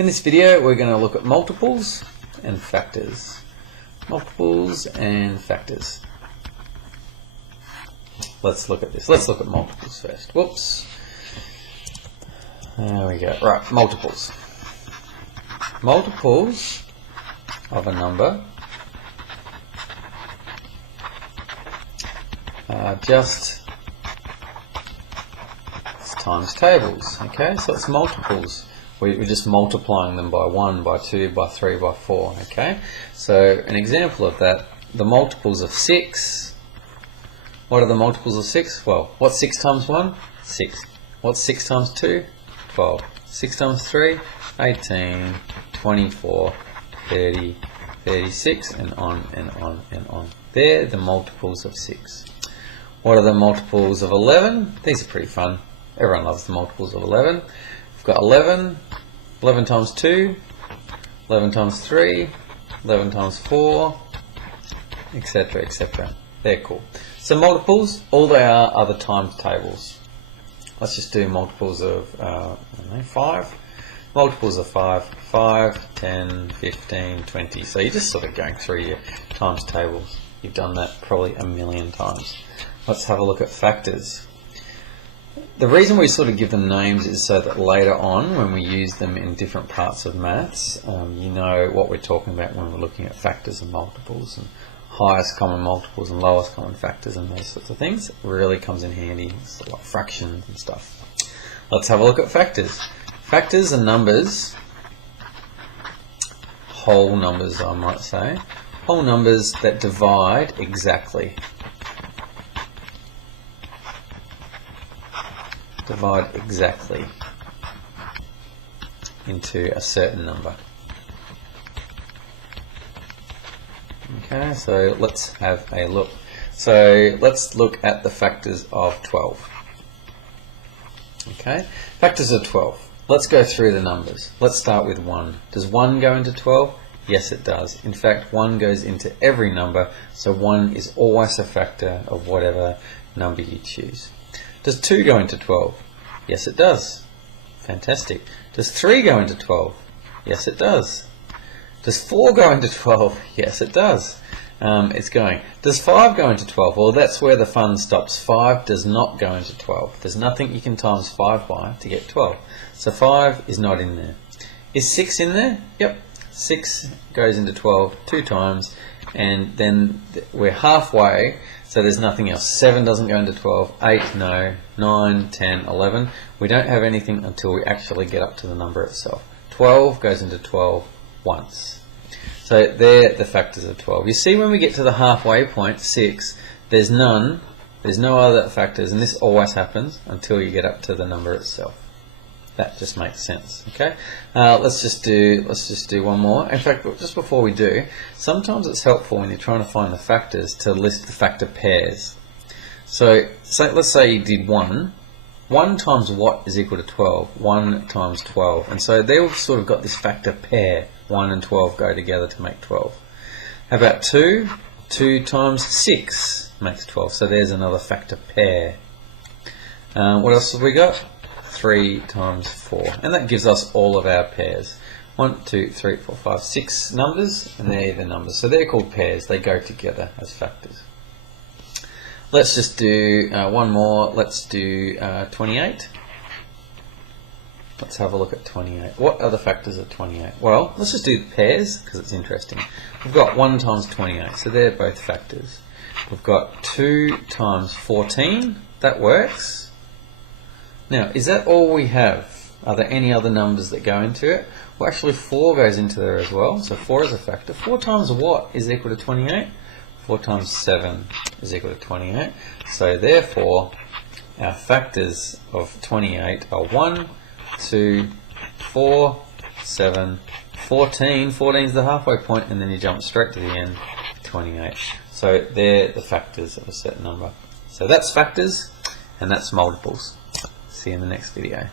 In this video we're going to look at multiples and factors. Multiples and factors. Let's look at this. Let's look at multiples first. Whoops. There we go. Right, multiples. Multiples of a number are just times tables. Okay, so it's multiples. We're just multiplying them by 1, by 2, by 3, by 4. Okay, so an example of that, the multiples of 6. What are the multiples of 6? Well, what's 6 times 1? 6. What's 6 times 2? 12. 6 times 3? 18, 24, 30, 36, and on and on and on. They're the multiples of 6. What are the multiples of 11? These are pretty fun. Everyone loves the multiples of 11. We've got 11, 11 times 2, 11 times 3, 11 times 4, etc., etc. They're cool. So multiples, all they are the times tables. Let's just do multiples of 5. Multiples of 5, 5, 10, 15, 20. So you're just sort of going through your times tables. You've done that probably a million times. Let's have a look at factors. The reason we sort of give them names is so that later on, when we use them in different parts of maths, you know what we're talking about when we're looking at factors and multiples and highest common multiples and lowest common factors and those sorts of things. It really comes in handy, sort of like fractions and stuff. Let's have a look at factors. Factors are numbers, whole numbers I might say, whole numbers that divide exactly. Divide exactly into a certain number. Okay, so let's have a look. So let's look at the factors of 12. Okay, factors of 12. Let's go through the numbers. Let's start with 1. Does 1 go into 12? Yes, it does. In fact, 1 goes into every number, so 1 is always a factor of whatever number you choose. Does 2 go into 12? Yes, it does. Fantastic. Does 3 go into 12? Yes, it does. Does 4 go into 12? Yes, it does. It's going. Does 5 go into 12? Well, that's where the fun stops. 5 does not go into 12. There's nothing you can times 5 by to get 12. So 5 is not in there. Is 6 in there? Yep. 6 goes into 12 2 times, and then we're halfway, so there's nothing else. 7 doesn't go into 12, 8 no, 9, 10, 11. We don't have anything until we actually get up to the number itself. 12 goes into 12 once. So they're the factors of 12. You see, when we get to the halfway point, 6, there's none, there's no other factors, and this always happens until you get up to the number itself. That just makes sense. Okay, let's just do one more. In fact, just before we do, sometimes it's helpful when you're trying to find the factors to list the factor pairs. So let's say you did 1. 1 times what is equal to 12? 1 times 12. And so they've sort of got this factor pair. 1 and 12 go together to make 12. How about 2? 2 times 6 makes 12. So there's another factor pair. What else have we got? 3 times 4, and that gives us all of our pairs. 1, 2, 3, 4, 5, 6 numbers, and they're the numbers. So they're called pairs. They go together as factors. Let's just do one more. Let's do 28. Let's have a look at 28. What are the factors of 28? Well, let's just do the pairs because it's interesting. We've got 1 times 28, so they're both factors. We've got 2 times 14. That works. Now, is that all we have? Are there any other numbers that go into it? Well, actually 4 goes into there as well, so 4 is a factor. 4 times what is equal to 28? 4 times 7 is equal to 28. So therefore, our factors of 28 are 1, 2, 4, 7, 14. 14 is the halfway point, and then you jump straight to the end, 28. So they're the factors of a certain number. So that's factors, and that's multiples. See you in the next video.